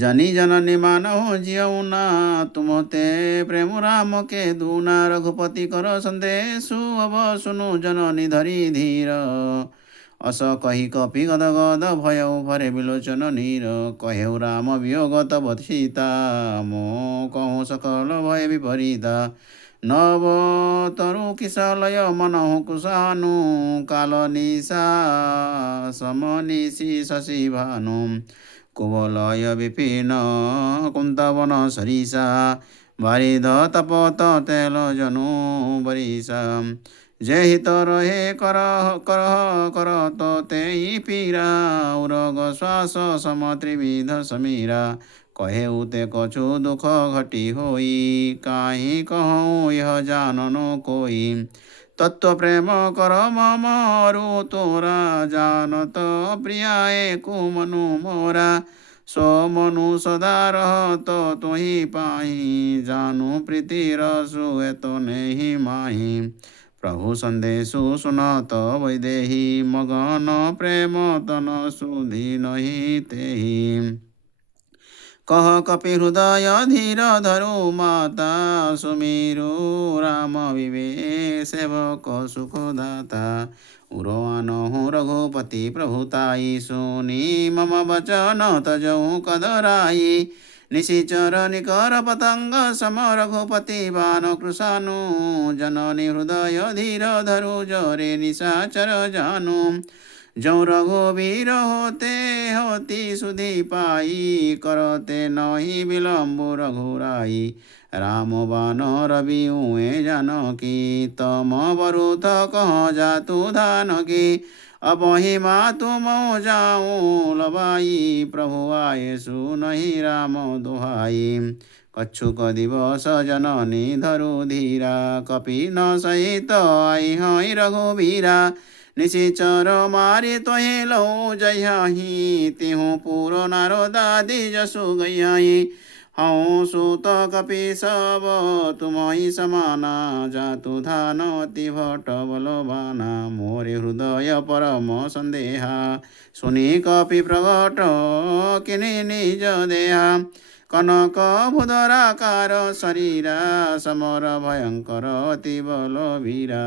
जनी जननी मानव जियौना तुमते प्रेम राम के दूना रघुपति कर संदेशु अब सुनु जननी धरी धीर अस कही कपि गद गद भयौ भरे विलोचन नीर कहेउ राम वियोग तब सीता मो कहूँ सकल भय विपरीता नव तरु किसलय मनहु कुशानु काल निशा समनिशि शशि भानु कुवलय विपिन कुन्तवन सरिषा बारिद तपत तेल जनु बरिषा जे हित रहे करत तेहि पीरा उरग श्वास सम त्रिविध समीरा कहेउ ते कछु दुख घटी होई काहि कहूँ यह जानन कोई तत्व प्रेम कर ममरु तोरा जानत प्रियाए कुमनु मोरा सो मनु सदा रहत तुहि पाही जानु प्रीति रसु एतो नेहि माही प्रभु संदेशु सुनत वैदेही मगन प्रेम तन सुधि नहीं तेहि कह कपि हृदय धीर धरु माता सुमिरु राम विवेक सेवक सुखदाता उरोआनहु रघुपति प्रभुताई सुनी मम वचन तजहु कदराई निशिचर निकर पतंग सम रघुपति बान कृशानु जननी हृदय धीर धरु जरे निशाचर जानु जौ रघुवीर होते होती सुधि पाई करते नही विलम्बु रघुराई राम बान रवि उए जानकी तम बरुथ कह जातु धान की अब ही मातु मऊ जाऊँ लबाई प्रभु आये सु नहीं राम दुहाई कच्छुक दिवस जननी धरु धीरा कपि न सहित आई हई रघुवीरा निशिचर मारि तोहि लौ जयहि तिहु पुरो नारदादि जसु गयहि हऊँ सुत कपि सब तुमहि समाना जातु धान अति भट बलवाना मोरे हृदय परम संदेहा सुनि कपि प्रगट किनि निज देहा कनक भुधराकार शरीरा समर भयंकर अति बलवीरा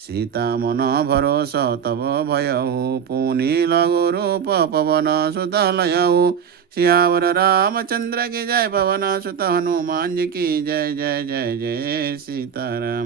सीता मन भरोस तब भयहु पुनि लघु रूप पवन सुत लयहु सियावर रामचंद्र की जय पवन सुत हनुमान जी की जय जय जय जय सीताराम।